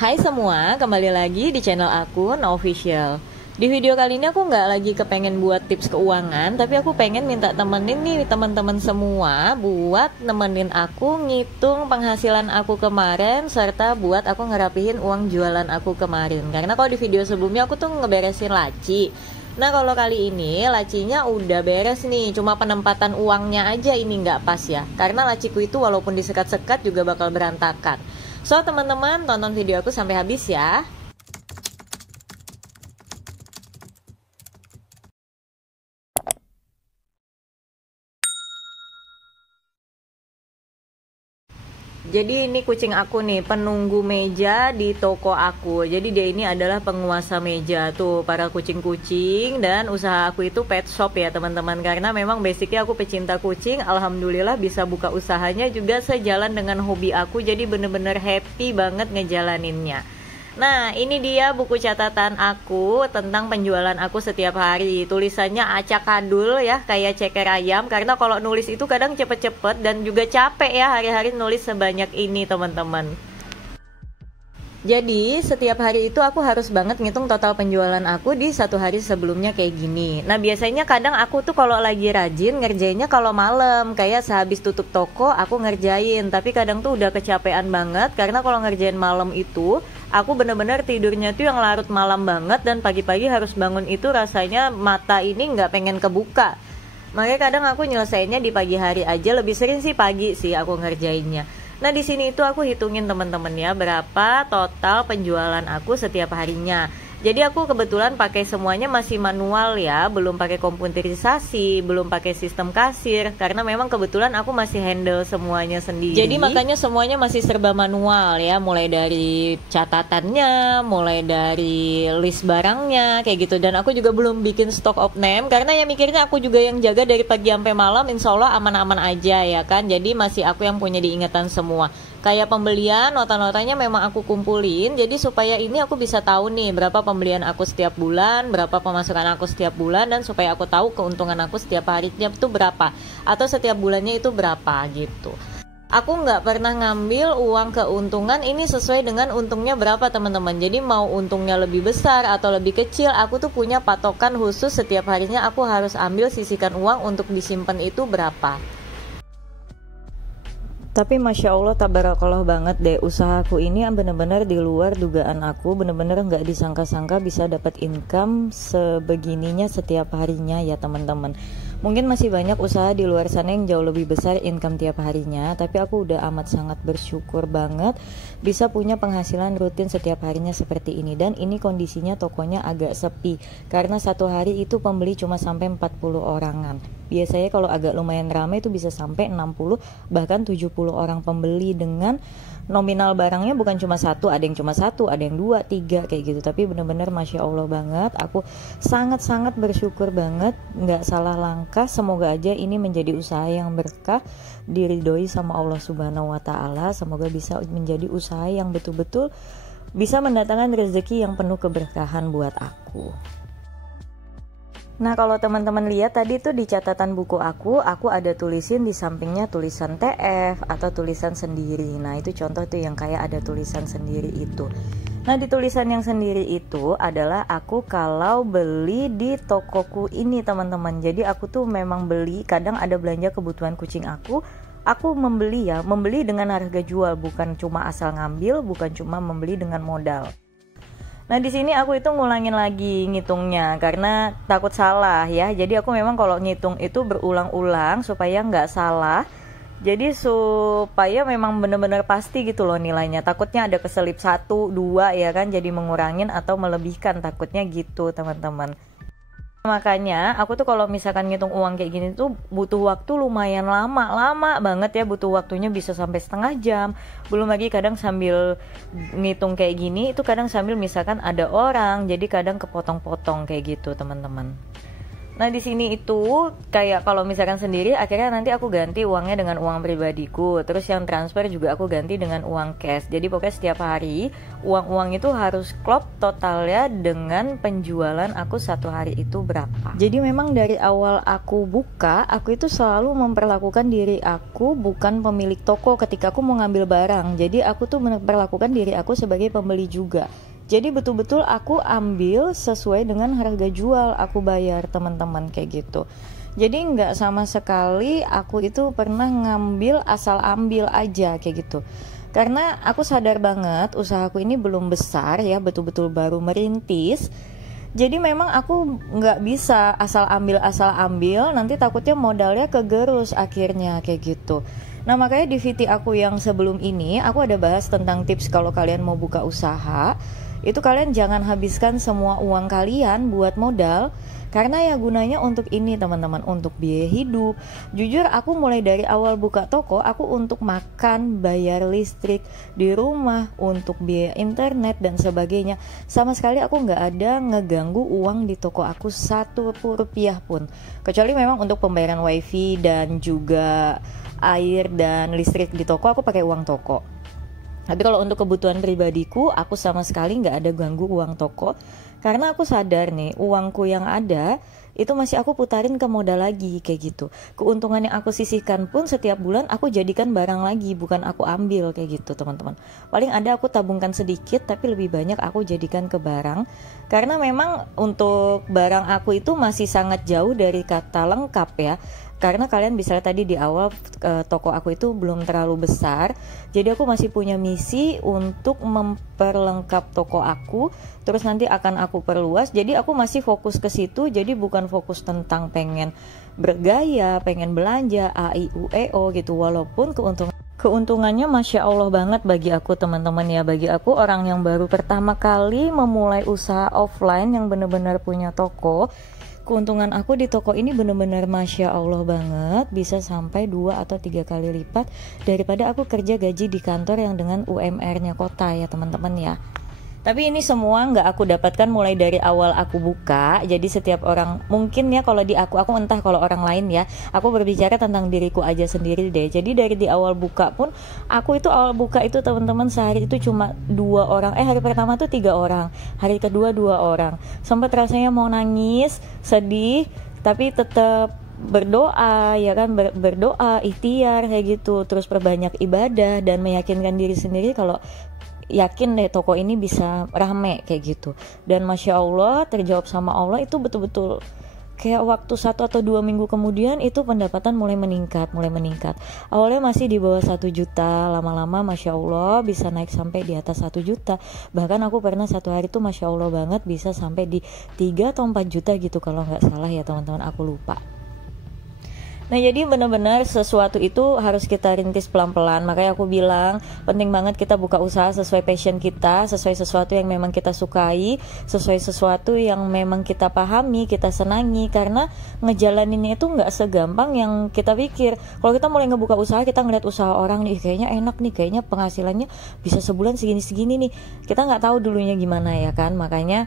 Hai semua, kembali lagi di channel aku, No Official. Di video kali ini aku nggak lagi kepengen buat tips keuangan, tapi aku pengen minta temenin nih teman-teman semua buat nemenin aku ngitung penghasilan aku kemarin, serta buat aku ngerapihin uang jualan aku kemarin. Karena kalau di video sebelumnya aku tuh ngeberesin laci. Nah kalau kali ini lacinya udah beres nih, cuma penempatan uangnya aja ini nggak pas ya. Karena laciku itu walaupun disekat-sekat juga bakal berantakan. So teman-teman tonton video aku sampai habis ya. Jadi ini kucing aku nih, penunggu meja di toko aku. Jadi dia ini adalah penguasa meja tuh para kucing-kucing, dan usaha aku itu pet shop ya teman-teman. Karena memang basicnya aku pecinta kucing, alhamdulillah bisa buka usahanya juga sejalan dengan hobi aku. Jadi bener-bener happy banget ngejalaninnya. Nah ini dia buku catatan aku tentang penjualan aku setiap hari. Tulisannya acak-adul ya, kayak ceker ayam. Karena kalau nulis itu kadang cepet-cepet dan juga capek ya hari-hari nulis sebanyak ini teman-teman. Jadi setiap hari itu aku harus banget ngitung total penjualan aku di satu hari sebelumnya kayak gini. Nah biasanya kadang aku tuh kalau lagi rajin ngerjainnya kalau malam, kayak sehabis tutup toko aku ngerjain. Tapi kadang tuh udah kecapean banget, karena kalau ngerjain malam itu aku bener-bener tidurnya tuh yang larut malam banget, dan pagi-pagi harus bangun itu rasanya mata ini nggak pengen kebuka. Makanya kadang aku nyelesainnya di pagi hari aja, lebih sering sih pagi sih aku ngerjainnya. Nah di sini itu aku hitungin teman-teman ya, berapa total penjualan aku setiap harinya. Jadi aku kebetulan pakai semuanya masih manual ya, belum pakai komputerisasi, belum pakai sistem kasir, karena memang kebetulan aku masih handle semuanya sendiri. Jadi makanya semuanya masih serba manual ya, mulai dari catatannya, mulai dari list barangnya kayak gitu. Dan aku juga belum bikin stock of name, karena ya mikirnya aku juga yang jaga dari pagi sampai malam, insya Allah aman-aman aja ya kan. Jadi masih aku yang punya diingatan semua. Kayak pembelian, nota-notanya memang aku kumpulin, jadi supaya ini aku bisa tahu nih berapa pembelian aku setiap bulan, berapa pemasukan aku setiap bulan, dan supaya aku tahu keuntungan aku setiap harinya itu berapa, atau setiap bulannya itu berapa gitu. Aku nggak pernah ngambil uang keuntungan ini sesuai dengan untungnya berapa teman-teman. Jadi mau untungnya lebih besar atau lebih kecil, aku tuh punya patokan khusus setiap harinya aku harus ambil sisihkan uang untuk disimpan itu berapa. Tapi Masya Allah tabarakallah banget deh, usahaku ini bener-bener di luar dugaan aku, bener-bener nggak disangka-sangka bisa dapat income sebegininya setiap harinya ya teman-teman. Mungkin masih banyak usaha di luar sana yang jauh lebih besar income tiap harinya, tapi aku udah amat sangat bersyukur banget bisa punya penghasilan rutin setiap harinya seperti ini. Dan ini kondisinya tokonya agak sepi, karena satu hari itu pembeli cuma sampai 40 orangan. Biasanya kalau agak lumayan ramai itu bisa sampai 60 bahkan 70 orang pembeli, dengan nominal barangnya bukan cuma satu, ada yang cuma satu, ada yang dua, tiga kayak gitu. Tapi bener-bener Masya Allah banget, aku sangat-sangat bersyukur banget, nggak salah langkah. Semoga aja ini menjadi usaha yang berkah, diridhoi sama Allah Subhanahu wa Ta'ala. Semoga bisa menjadi usaha yang betul-betul bisa mendatangkan rezeki yang penuh keberkahan buat aku. Nah kalau teman-teman lihat tadi tuh di catatan buku aku ada tulisin di sampingnya tulisan TF atau tulisan sendiri. Nah itu contoh tuh yang kayak ada tulisan sendiri itu. Nah di tulisan yang sendiri itu adalah aku kalau beli di tokoku ini teman-teman. Jadi aku tuh memang beli, kadang ada belanja kebutuhan kucing aku membeli ya, membeli dengan harga jual, bukan cuma asal ngambil, bukan cuma membeli dengan modal. Nah di sini aku itu ngulangin lagi ngitungnya karena takut salah ya. Jadi aku memang kalau ngitung itu berulang-ulang supaya nggak salah. Jadi supaya memang benar-benar pasti gitu loh nilainya. Takutnya ada keselip 1, 2 ya kan, jadi mengurangin atau melebihkan, takutnya gitu teman-teman. Makanya aku tuh kalau misalkan ngitung uang kayak gini tuh butuh waktu lumayan lama banget ya, butuh waktunya bisa sampai setengah jam. Belum lagi kadang sambil ngitung kayak gini itu kadang sambil misalkan ada orang, jadi kadang kepotong-potong kayak gitu teman-teman. Nah di sini itu kayak kalau misalkan sendiri akhirnya nanti aku ganti uangnya dengan uang pribadiku, terus yang transfer juga aku ganti dengan uang cash. Jadi pokoknya setiap hari uang-uang itu harus klop totalnya dengan penjualan aku satu hari itu berapa. Jadi memang dari awal aku buka, aku itu selalu memperlakukan diri aku bukan pemilik toko ketika aku mau ngambil barang. Jadi aku tuh memperlakukan diri aku sebagai pembeli juga. Jadi betul-betul aku ambil sesuai dengan harga jual aku bayar, teman-teman, kayak gitu. Jadi nggak sama sekali aku itu pernah ngambil asal ambil aja kayak gitu. Karena aku sadar banget usahaku ini belum besar ya, betul-betul baru merintis. Jadi memang aku nggak bisa asal ambil, nanti takutnya modalnya kegerus akhirnya kayak gitu. Nah makanya di VT aku yang sebelum ini aku ada bahas tentang tips kalau kalian mau buka usaha. Itu kalian jangan habiskan semua uang kalian buat modal, karena ya gunanya untuk ini teman-teman, untuk biaya hidup. Jujur aku mulai dari awal buka toko, aku untuk makan, bayar listrik di rumah, untuk biaya internet dan sebagainya. Sama sekali aku nggak ada ngeganggu uang di toko aku satu rupiah pun. Kecuali memang untuk pembayaran wifi dan juga air dan listrik di toko aku pakai uang toko. Tapi kalau untuk kebutuhan pribadiku, aku sama sekali nggak ada ganggu uang toko, karena aku sadar nih uangku yang ada itu masih aku putarin ke modal lagi kayak gitu. Keuntungan yang aku sisihkan pun setiap bulan aku jadikan barang lagi, bukan aku ambil kayak gitu teman-teman. Paling ada aku tabungkan sedikit, tapi lebih banyak aku jadikan ke barang, karena memang untuk barang aku itu masih sangat jauh dari kata lengkap ya. Karena kalian bisa lihat tadi di awal toko aku itu belum terlalu besar, jadi aku masih punya misi untuk memperlengkap toko aku, terus nanti akan aku perluas. Jadi aku masih fokus ke situ, jadi bukan fokus tentang pengen bergaya, pengen belanja A I U E O gitu. Walaupun keuntungannya Masya Allah banget bagi aku teman-teman ya. Bagi aku orang yang baru pertama kali memulai usaha offline yang benar-benar punya toko, keuntungan aku di toko ini benar-benar Masya Allah banget, bisa sampai 2 atau 3 kali lipat daripada aku kerja gaji di kantor yang dengan UMR-nya kota ya teman-teman ya. Tapi ini semua nggak aku dapatkan mulai dari awal aku buka. Jadi setiap orang, mungkin ya kalau di aku entah kalau orang lain ya, aku berbicara tentang diriku aja sendiri deh. Jadi dari di awal buka pun, aku itu awal buka itu teman-teman sehari itu cuma 2 orang. Hari pertama tuh 3 orang, hari kedua 2 orang. Sempat rasanya mau nangis, sedih, tapi tetap berdoa ya kan, berdoa, ikhtiar kayak gitu, terus perbanyak ibadah dan meyakinkan diri sendiri kalau yakin deh toko ini bisa rame kayak gitu. Dan Masya Allah terjawab sama Allah, itu betul-betul kayak waktu 1 atau 2 minggu kemudian itu pendapatan mulai meningkat. Awalnya masih di bawah 1 juta, lama-lama Masya Allah bisa naik sampai di atas 1 juta. Bahkan aku pernah satu hari tuh Masya Allah banget bisa sampai di 3 atau 4 juta gitu kalau nggak salah ya teman-teman, aku lupa. Nah jadi benar-benar sesuatu itu harus kita rintis pelan-pelan. Makanya aku bilang penting banget kita buka usaha sesuai passion kita, sesuai sesuatu yang memang kita sukai, sesuai sesuatu yang memang kita pahami, kita senangi. Karena ngejalaninnya itu nggak segampang yang kita pikir. Kalau kita mulai ngebuka usaha, kita ngeliat usaha orang nih, kayaknya enak nih, kayaknya penghasilannya bisa sebulan segini-segini nih. Kita nggak tahu dulunya gimana ya kan. Makanya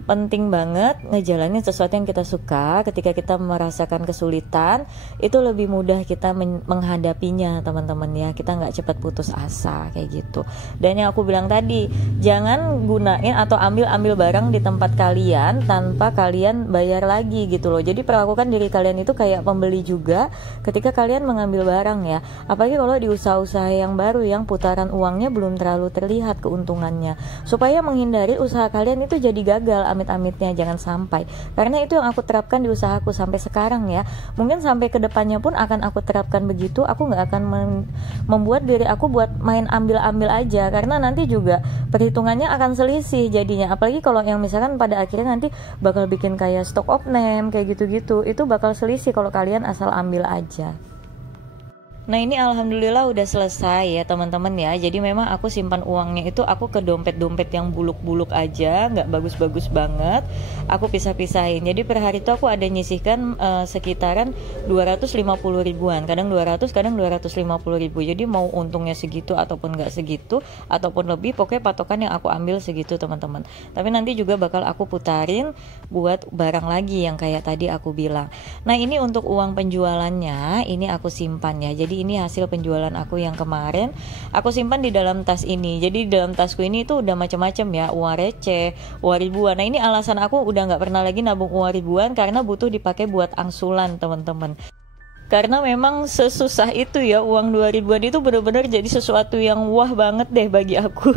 penting banget ngejalanin sesuatu yang kita suka. Ketika kita merasakan kesulitan, itu lebih mudah kita menghadapinya teman-teman ya. Kita nggak cepat putus asa kayak gitu. Dan yang aku bilang tadi, jangan gunain atau ambil barang di tempat kalian tanpa kalian bayar lagi gitu loh. Jadi perlakukan diri kalian itu kayak pembeli juga ketika kalian mengambil barang ya. Apalagi kalau di usaha-usaha yang baru yang putaran uangnya belum terlalu terlihat keuntungannya, supaya menghindari usaha kalian itu jadi gagal amit-amitnya, jangan sampai. Karena itu yang aku terapkan di usahaku sampai sekarang ya. Mungkin sampai ke depannya pun akan aku terapkan begitu. Aku nggak akan membuat diri aku buat main ambil-ambil aja, karena nanti juga perhitungannya akan selisih jadinya. Apalagi kalau yang misalkan pada akhirnya nanti bakal bikin kayak stock of name kayak gitu-gitu, itu bakal selisih kalau kalian asal ambil aja. Nah ini alhamdulillah udah selesai ya teman-teman ya. Jadi memang aku simpan uangnya itu aku ke dompet-dompet yang buluk-buluk aja, nggak bagus-bagus banget. Aku pisah-pisahin. Jadi per hari itu aku ada nyisihkan sekitaran 250 ribuan. Kadang 200, kadang 250 ribu. Jadi mau untungnya segitu ataupun nggak segitu, ataupun lebih, pokoknya patokan yang aku ambil segitu teman-teman. Tapi nanti juga bakal aku putarin buat barang lagi yang kayak tadi aku bilang. Nah ini untuk uang penjualannya, ini aku simpan ya. Jadi ini hasil penjualan aku yang kemarin, aku simpan di dalam tas ini. Jadi di dalam tasku ini tuh udah macam-macam ya, uang receh, uang ribuan. Nah ini alasan aku udah nggak pernah lagi nabung uang ribuan karena butuh dipakai buat angsulan teman-teman. Karena memang sesusah itu ya, uang 2000-an itu benar-benar jadi sesuatu yang wah banget deh bagi aku.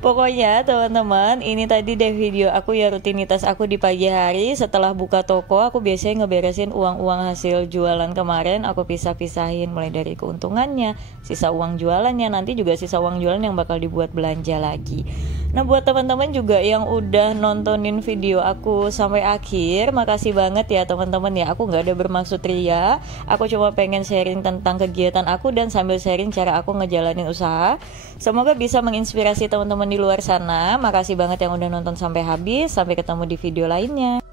Pokoknya teman-teman, ini tadi deh video aku ya, rutinitas aku di pagi hari setelah buka toko. Aku biasanya ngeberesin uang-uang hasil jualan kemarin, aku pisah-pisahin mulai dari keuntungannya, sisa uang jualannya, nanti juga sisa uang jualan yang bakal dibuat belanja lagi. Nah buat teman-teman juga yang udah nontonin video aku sampai akhir, makasih banget ya teman-teman ya. Aku nggak ada bermaksud ria, aku cuma pengen sharing tentang kegiatan aku dan sambil sharing cara aku ngejalanin usaha. Semoga bisa menginspirasi teman-teman di luar sana. Makasih banget yang udah nonton sampai habis. Sampai ketemu di video lainnya.